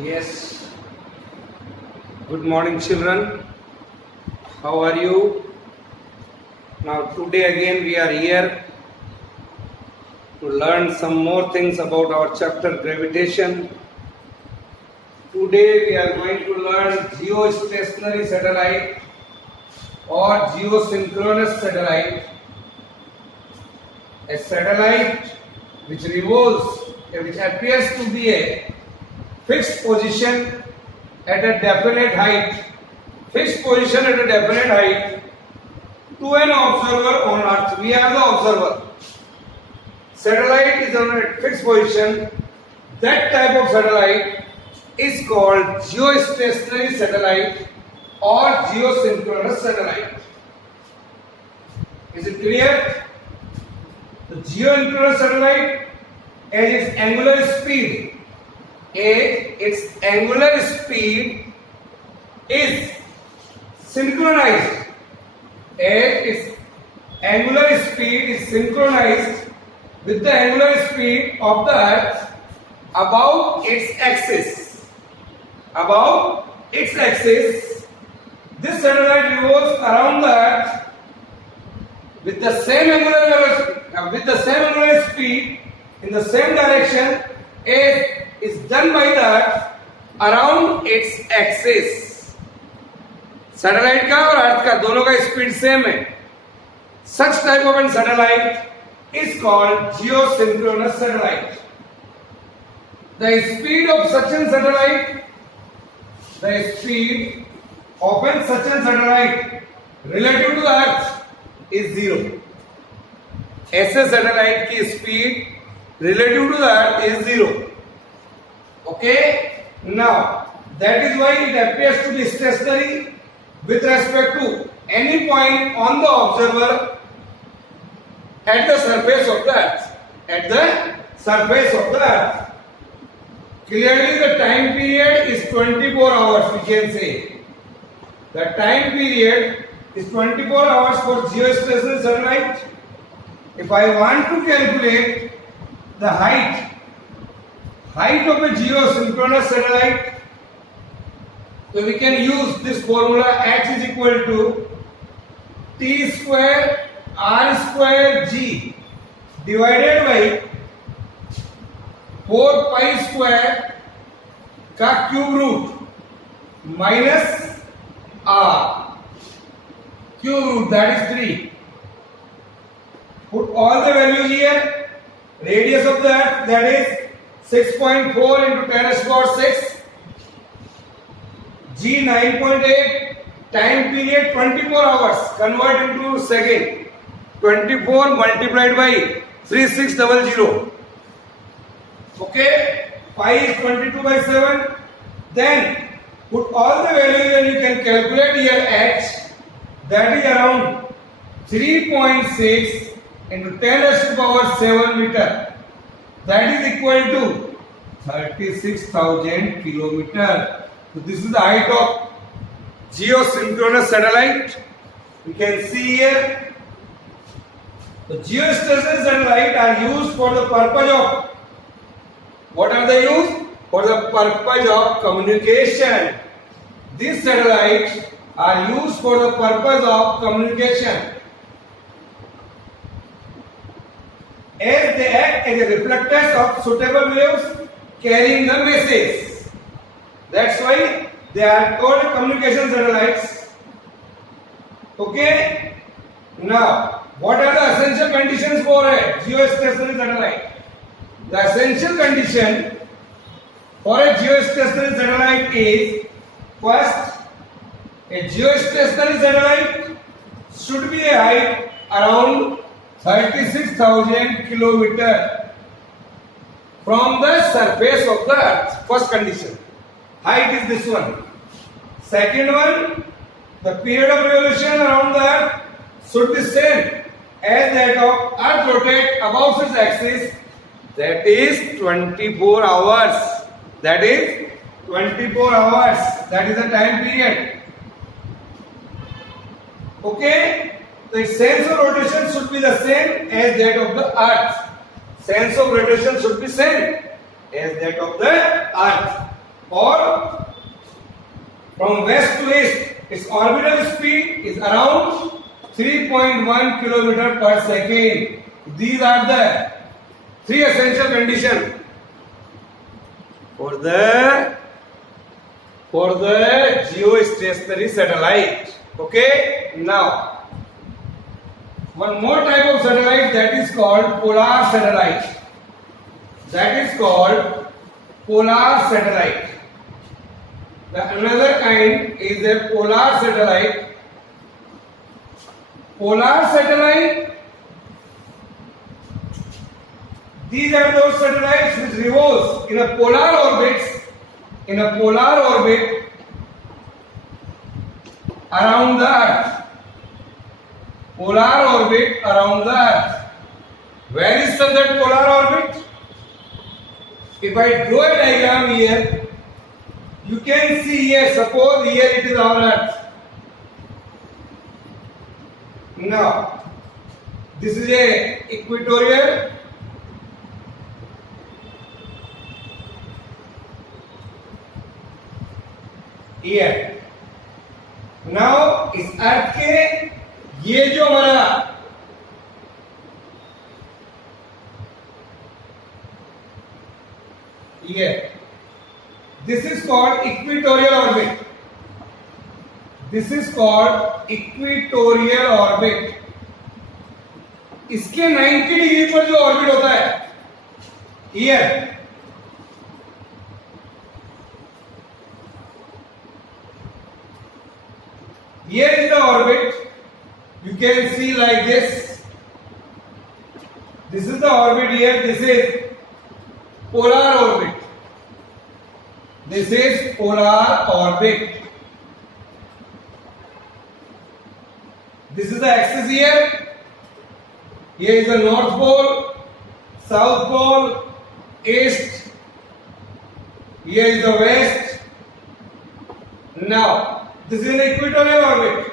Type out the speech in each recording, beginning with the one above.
Yes. Good morning, children. How are you? Now, today again we are here to learn some more things about our chapter gravitation. Today we are going to learn geostationary satellite or geosynchronous satellite. A satellite which revolves, which appears to be a fixed position at a definite height, fixed position at a definite height to an observer on Earth. We are the observer. Satellite is on a fixed position. That type of satellite is called geostationary satellite or geosynchronous satellite. Is it clear? The geosynchronous satellite, as its angular speed is synchronized, as its angular speed is synchronized with the angular speed of the Earth about its axis. About its axis, this satellite revolves around the Earth with the same angular velocity, with the same angular speed in the same direction as is done by the Earth around its axis. Satellite का और अर्थ का दोनों का speed same है. Such type of a satellite is called geosynchronous satellite. The speed of such a satellite, relative to the Earth is zero. ऐसे satellite की speed relative to the Earth is zero. Okay? Now, that is why it appears to be stationary with respect to any point on the observer at the surface of the Earth. At the surface of the Earth. Clearly, the time period is 24 hours, we can say. The time period is 24 hours for geostationary satellite. If I want to calculate the height of a geosynchronous satellite, so we can use this formula. H is equal to T square R square G divided by 4 pi square का cube root minus R cube root, that is 3. Put all the values here. Radius of the Earth, that is 6.4 into 10 raised to power 6. G 9.8. Time period 24 hours. Convert into second. 24 multiplied by 3600. Okay. Pi is 22 by 7. Then put all the values and you can calculate here H. That is around 3.6 into 10 raised to power 7 meter. That is equal to 36,000 kilometer. So this is the height of geosynchronous satellite. You can see here the geostationary satellite are used for the purpose of, what are they used? For the purpose of communication. These satellites are used for the purpose of communication, as they act as a reflectors of suitable waves carrying the message. That's why they are called communication satellites. Okay? Now, what are the essential conditions for a geostationary satellite? The essential condition for a geostationary satellite is, first, a geostationary satellite should be a height around 36,000 kilometers from the surface of the Earth. First condition. Height is this one. Second one, the period of revolution around the Earth should be same as that of Earth rotate about its axis. That is 24 hours. That is 24 hours. That is the time period. Okay? The sense of rotation should be the same as that of the Earth. Sense of rotation should be same as that of the Earth. or from west to east, its orbital speed is around 3.1 kilometer per second. These are the three essential conditions for the geostationary satellite. Okay, now one more type of satellite, that is called polar satellite. That is called polar satellite. The another kind is a polar satellite. Polar satellite, these are those satellites which revolve in a polar orbit around the earth. Polar orbit around the earth. Where is that polar orbit? If I draw a diagram here, you can see here, suppose here it is our earth. Now, this is a equatorial, here. Now, इस अर्थ के ये जो हमारा ये, this is called equatorial orbit. This is called equatorial orbit. इसके 90 degree पर जो orbit होता है, here, here is the orbit. You can see like this. This is the orbit here. This is polar orbit. This is polar orbit. This is the axis here. Here is the North Pole, South Pole, East. Here is the West. Now, this is an equatorial orbit,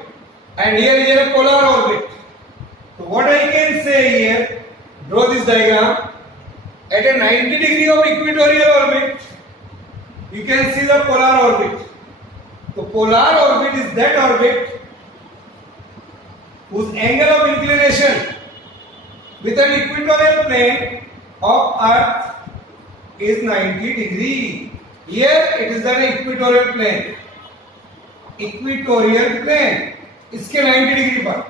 and here is a polar orbit. So what I can say here, draw this diagram. At a 90 degree of equatorial orbit, you can see the polar orbit. So polar orbit is that orbit whose angle of inclination with an equatorial plane of Earth is 90 degree. Here it is an equatorial plane. Equatorial plane. इसके 90 degree पर.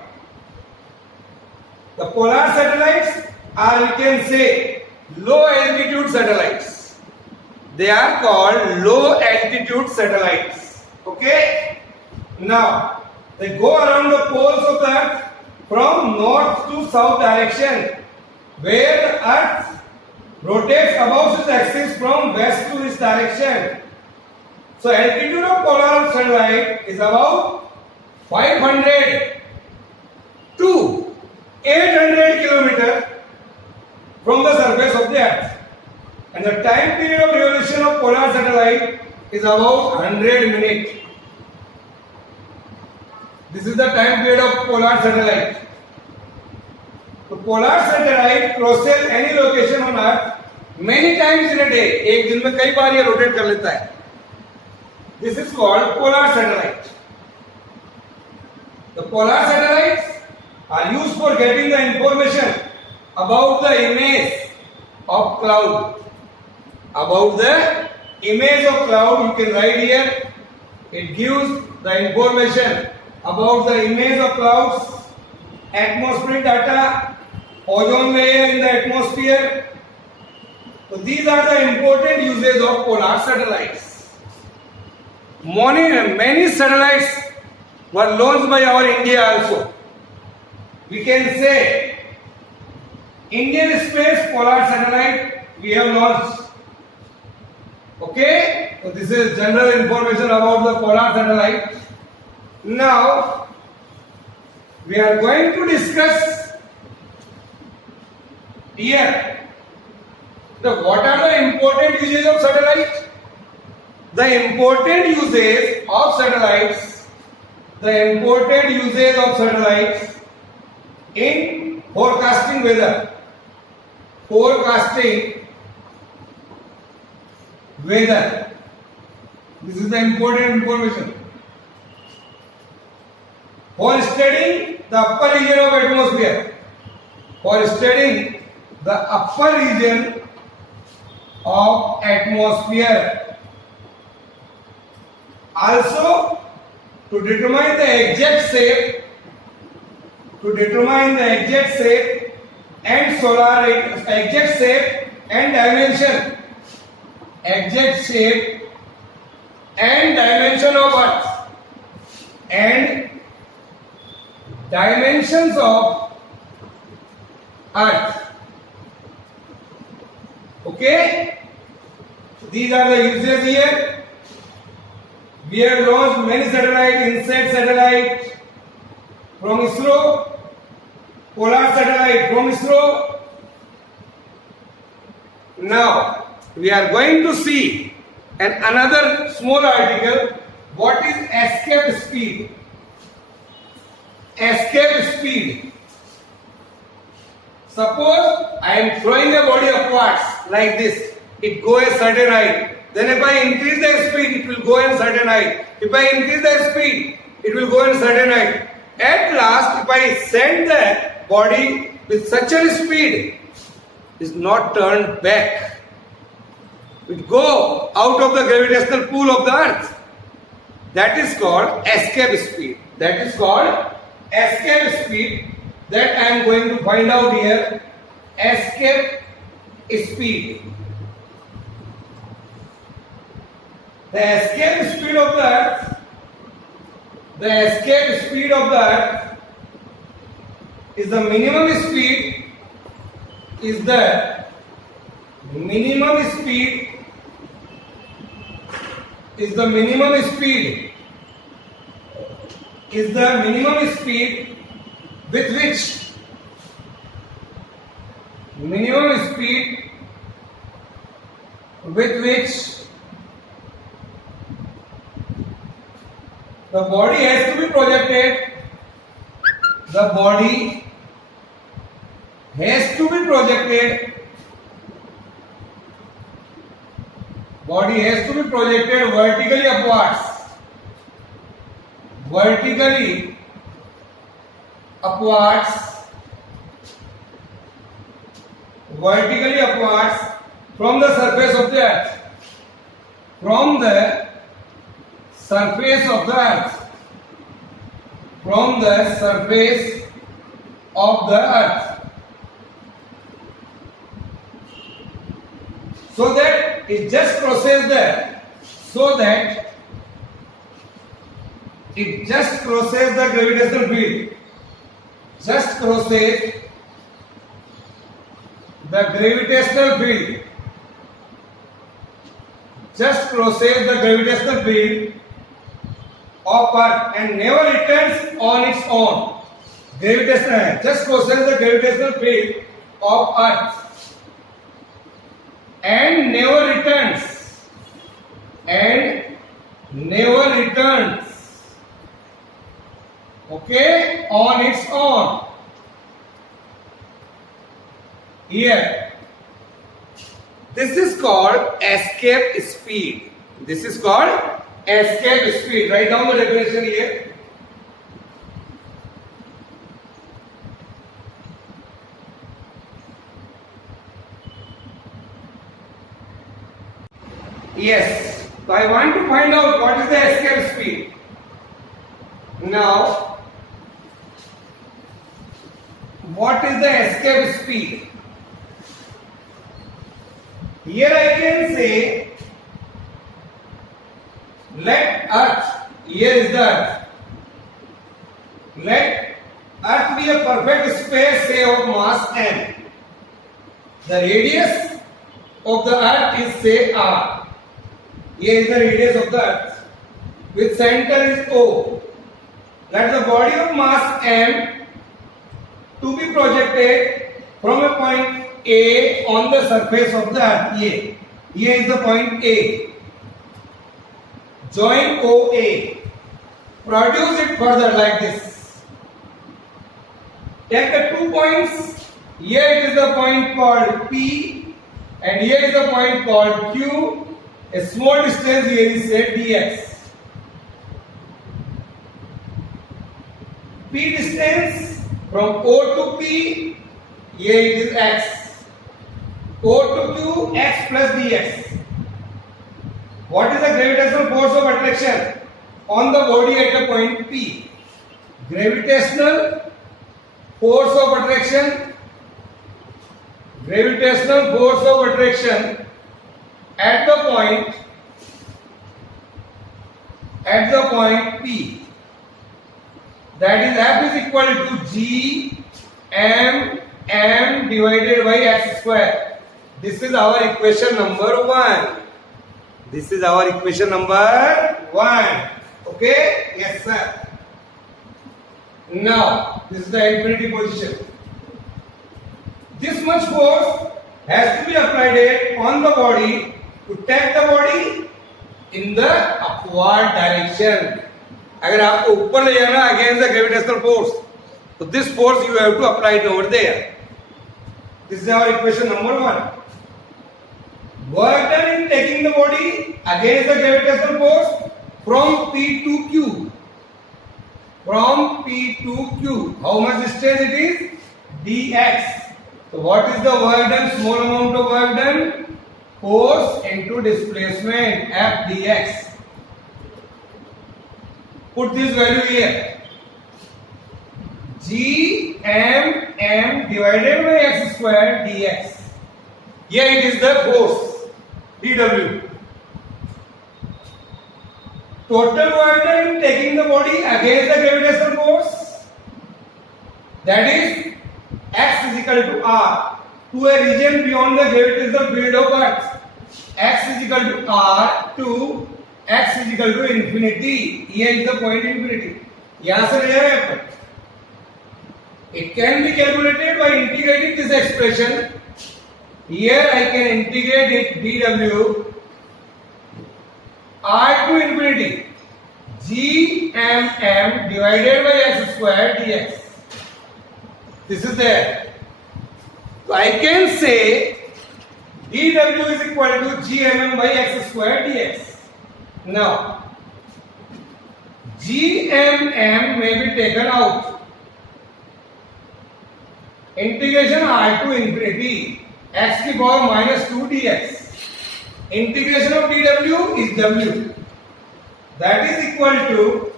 The polar satellites are, we can say, low altitude satellites. They are called low altitude satellites. Okay? Now, they go around the poles of the Earth from north to south direction, where the Earth rotates about its axis from west to east direction. So, altitude of polar satellite is about 500 to 800 kilometers from the surface of the Earth, and the time period of revolution of polar satellite is about 100 minutes. This is the time period of polar satellite. The polar satellite crosses any location on Earth many times in a day. एक दिन में कई बार ये rotate कर लेता है. This is called polar satellite. The polar satellites are used for getting the information about the image of cloud. About the image of cloud, you can write here. It gives the information about the image of clouds, atmospheric data, ozone layer in the atmosphere. So these are the important uses of polar satellites. Many satellites were launched by our India also. We can say Indian Space Polar Satellite we have launched. Okay, so this is general information about the polar satellite. Now we are going to discuss here what are the important uses of satellite. The important uses of satellites. The important uses of satellites in forecasting weather. Forecasting weather. This is the important information. For studying the upper region of atmosphere, for studying the upper region of atmosphere, also to determine the exact shape, and solar exact shape and dimension, of Earth and dimensions of Earth. Okay, these are the uses here. We have launched many satellites, INSAT satellite from ISRO, Polar satellite from ISRO. Now we are going to see another small article. What is escape speed? Escape speed. Suppose I am throwing a body upwards like this. It goes a certain height. Then if I increase the speed, it will go in certain height. If I increase the speed, it will go in certain height. At last, if I send the body with such a speed, it is not turned back. It go out of the gravitational pull of the Earth. That is called escape speed. That I am going to find out here. Escape speed. The escape speed of the Earth is the minimum speed with which the body has to be projected. The body has to be projected vertically upwards. From the surface of the Earth. So that it just crosses the gravitational field. Of Earth and never returns on its own. Just crosses the gravitational field of Earth and never returns. Okay, on its own. Here, this is called escape speed. Write down the definition here. Yes. So I want to find out what is the escape speed. Now, what is the escape speed? Here I can say, let Earth, here is the Earth. Let Earth be a perfect space, say, of mass m. The radius of the Earth is, say, r. Here is the radius of the Earth. With center is O. Let the body of mass m to be projected from a point A on the surface of the Earth. Here is the point A. Join OA. Produce it further like this. Take the 2 points. Here it is the point called P and here is the point called Q A small distance here is said dx. P distance from O to P, here it is x. O to Q, x plus dx. What is the gravitational force of attraction on the body at a point P? Gravitational force of attraction. Gravitational force of attraction at the point P, that is F is equal to G M M divided by x square. This is our equation number 1. This is our equation number 1. Okay? Yes, sir. Now, this is the infinity position. This much force has to be applied on the body to take the body in the upward direction. अगर आपको ऊपर ले जाना against the gravitational force, so this force you have to apply it over there. This is our equation number 1. Work done in taking the body against the gravitational force from P to Q. From P to Q. How much distance it is? dx. So what is the work done? Small amount of work done. Force into displacement F dx. Put this value here. G M M divided by x square dx. Here it is the force dw. Total work done in taking the body against the gravitational force, that is x is equal to r to a region beyond the gravitational field of Earth. X is equal to r to x is equal to infinity. Here is the point infinity. यहाँ से ले जा रहे हैं अपन. It can be calculated by integrating this expression. Here I can integrate it dw r to infinity g m m divided by x square dx. This is there. So I can say dw is equal to g m m by x square dx. Now g m m may be taken out. Integration r to infinity x की power minus 2 dx. Integration of dw is w. That is equal to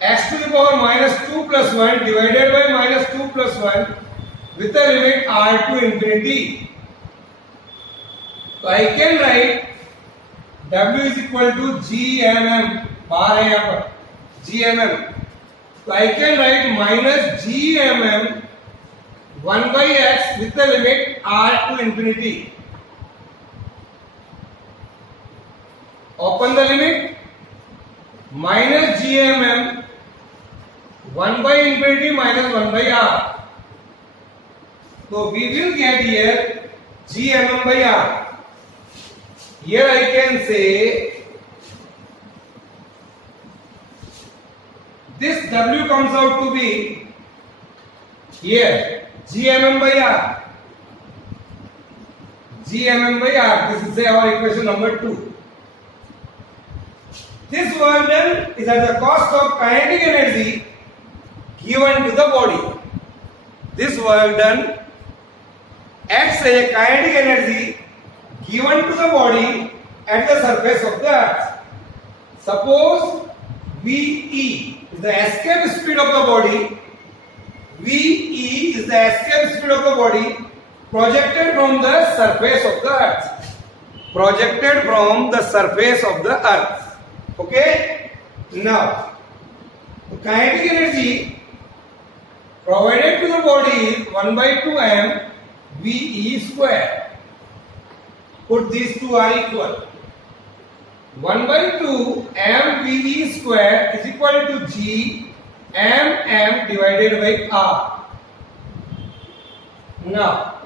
x to the power minus 2 plus 1 divided by minus 2 plus 1 with the limit r to infinity. So I can write w is equal to gmm. बाहर है यहाँ पर gmm. So I can write minus gmm 1 by x with the limit r to infinity. Open the limit. Minus gmm 1 by infinity minus 1 by r. So we will get here gmm by r. Here I can say this w comes out to be here gmm by r. Gmm by r. This is our equation number 2. This work done is at the cost of kinetic energy given to the body. This work done acts as a kinetic energy given to the body at the surface of the earth. Suppose VE is the escape speed of the body. VE is the escape speed of the body projected from the surface of the earth. Projected from the surface of the earth. Okay? Now, the kinetic energy provided to the body is 1 by 2 m VE square. Put these two are equal. 1 by 2 m VE square is equal to G m m divided by r. Now,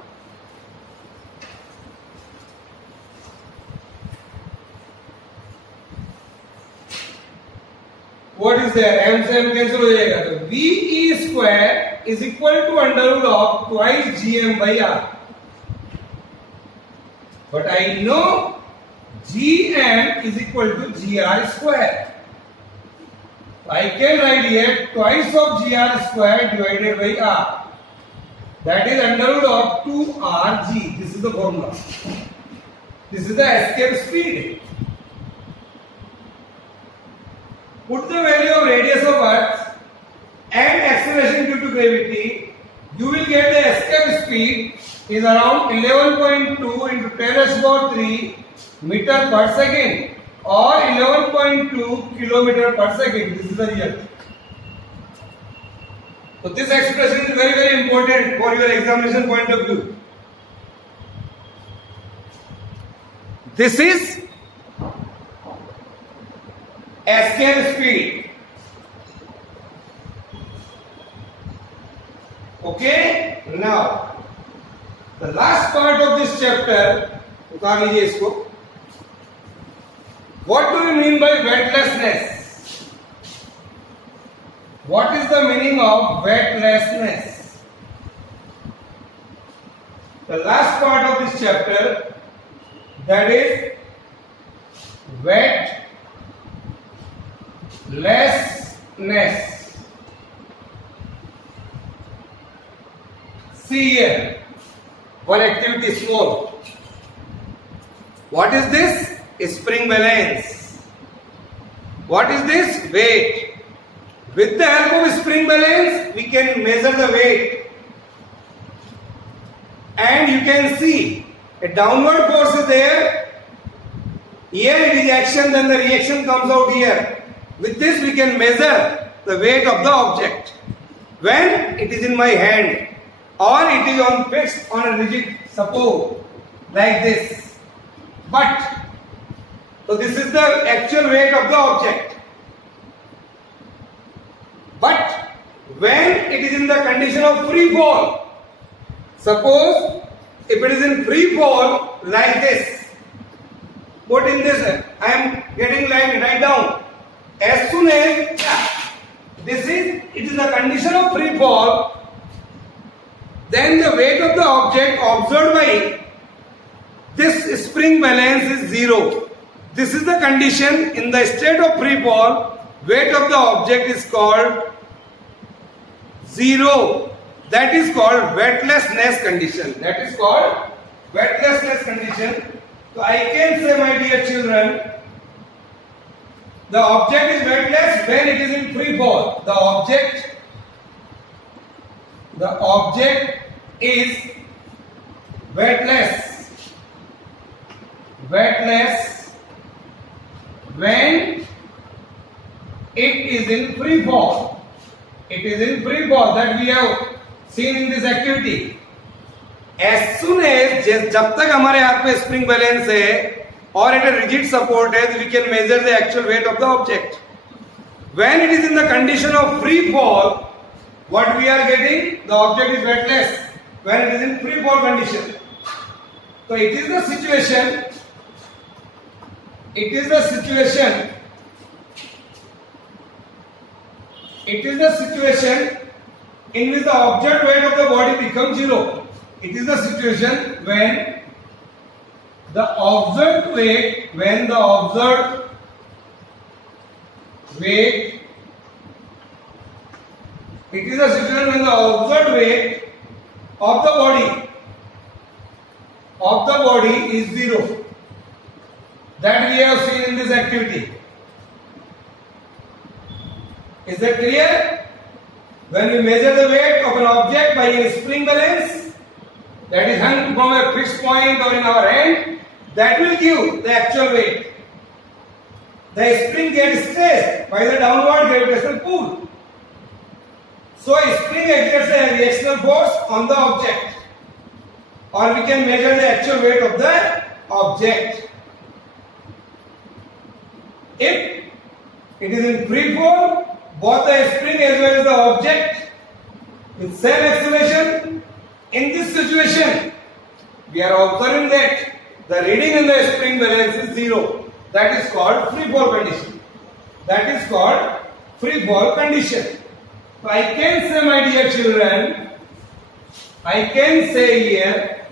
what is there? M से M cancel हो जाएगा तो VE square is equal to under root of twice GM by R. But I know Gm is equal to gr square. I can write here twice of gr square divided by r. That is under root of 2rg. This is the formula. This is the escape speed. Put the value of radius of Earth and acceleration due to gravity. You will get the escape speed is around 11.2 into 10 raised to power 3 meter per second or 11.2 kilometer per second. This is the result. So this expression is very, very important for your examination point of view. This is escape speed. Okay, now the last part of this chapter, उतार लीजिए इसको. What do you mean by weightlessness? What is the meaning of weightlessness? The last part of this chapter, that is weightlessness. See here, one activity is small. What is this? Spring balance. What is this? Weight. With the help of spring balance, we can measure the weight. And you can see a downward force is there. Here it is action, then the reaction comes out here. With this we can measure the weight of the object. When it is in my hand or it is on fixed on a rigid support like this. But so this is the actual weight of the object. But when it is in the condition of free fall, suppose if it is in free fall like this, put in this, I am getting like right down. As soon as it is the condition of free fall, then the weight of the object observed by this spring balance is 0. This is the condition in the state of free fall. Weight of the object is called 0. That is called weightlessness condition. That is called weightlessness condition. So I can say, my dear children, the object is weightless when it is in free fall. The object is weightless when it is in free fall. It is in free fall that we have seen in this activity. As soon as जब तक हमारे हाथ में spring balance है और eight a rigid support है, we can measure the actual weight of the object. When it is in the condition of free fall, what we are getting? The object is weightless when it is in free fall condition. So it is the situation. It is the situation in which the object weight of the body becomes 0. It is the situation when the observed weight, it is a situation when the observed weight of the body is 0. That we have seen in this activity. Is that clear? When we measure the weight of an object by a spring balance that is hung from a fixed point or in our hand, that will give the actual weight. The spring gets stressed by the downward gravitational pull. So a spring exerts a reactional force on the object, or we can measure the actual weight of the object. If it is in free fall, both the spring as well as the object with same acceleration. In this situation, we are observing that the reading in the spring balance is 0. That is called free fall condition. So I can say, my dear children, I can say here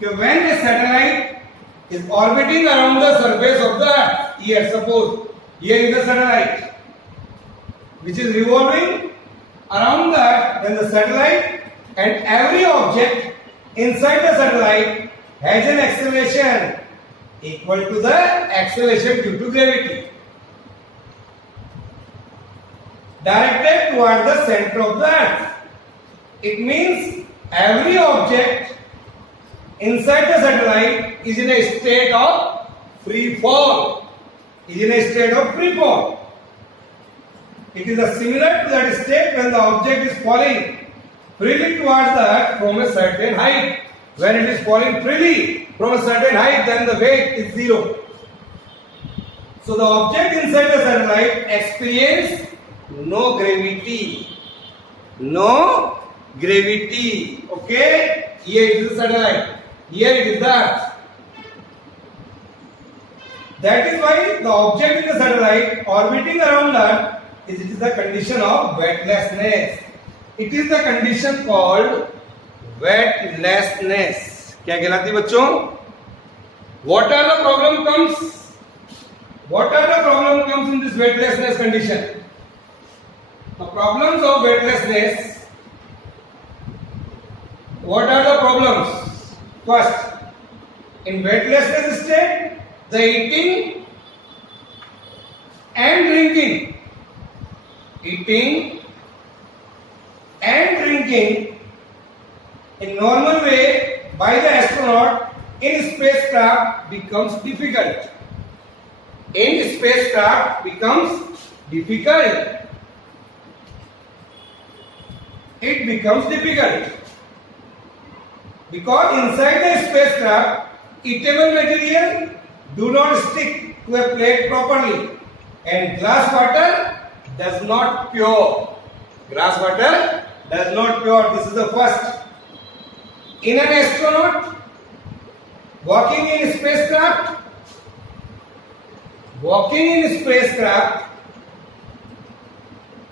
that when a satellite is orbiting around the surface of the earth. Here, suppose here is the satellite which is revolving around the earth, then the satellite, and every object inside the satellite has an acceleration equal to the acceleration due to gravity, directed toward the center of the earth. It means every object inside the satellite is in a state of free fall. It is similar to that state when the object is falling freely towards the earth from a certain height. When it is falling freely from a certain height, then the weight is zero. So the object inside the satellite experiences no gravity. Okay? Here it is the satellite. Here it is the earth. That is why the object in the satellite orbiting around earth is the condition of weightlessness. It is the condition called weightlessness. क्या कहलाती बच्चों? What are the problem comes in this weightlessness condition? The problems of weightlessness. What are the problems? First, in weightlessness state, the eating and drinking in normal way by the astronaut in spacecraft becomes difficult. It becomes difficult because inside the spacecraft eatable material do not stick to a plate properly, and glass water does not cure. This is the first. In an astronaut walking in spacecraft,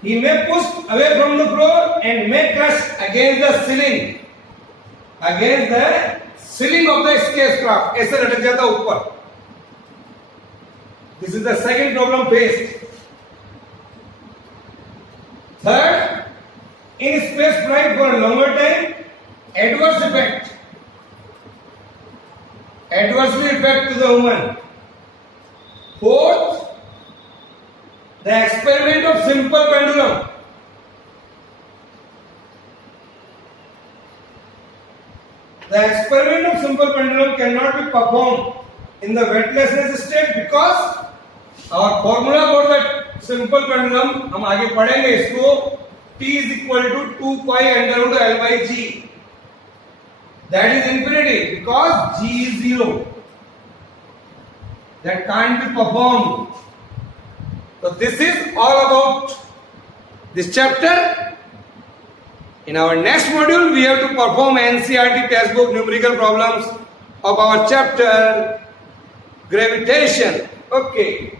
he may push away from the floor and may crush against the ceiling of the spacecraft. ऐसे लटक जाता ऊपर. This is the second problem faced. Third, in space flight for a longer time, adversely affect to the human. Fourth, the experiment of simple pendulum. The experiment of simple pendulum cannot be performed in the weightlessness state because our formula for that simple pendulum हम आगे पढ़ेंगे इसको. T is equal to 2 pi under root L by G. That is infinity because G is 0. That can't be performed. So this is all about this chapter. In our next module, we have to perform NCERT textbook numerical problems of our chapter gravitation. Okay.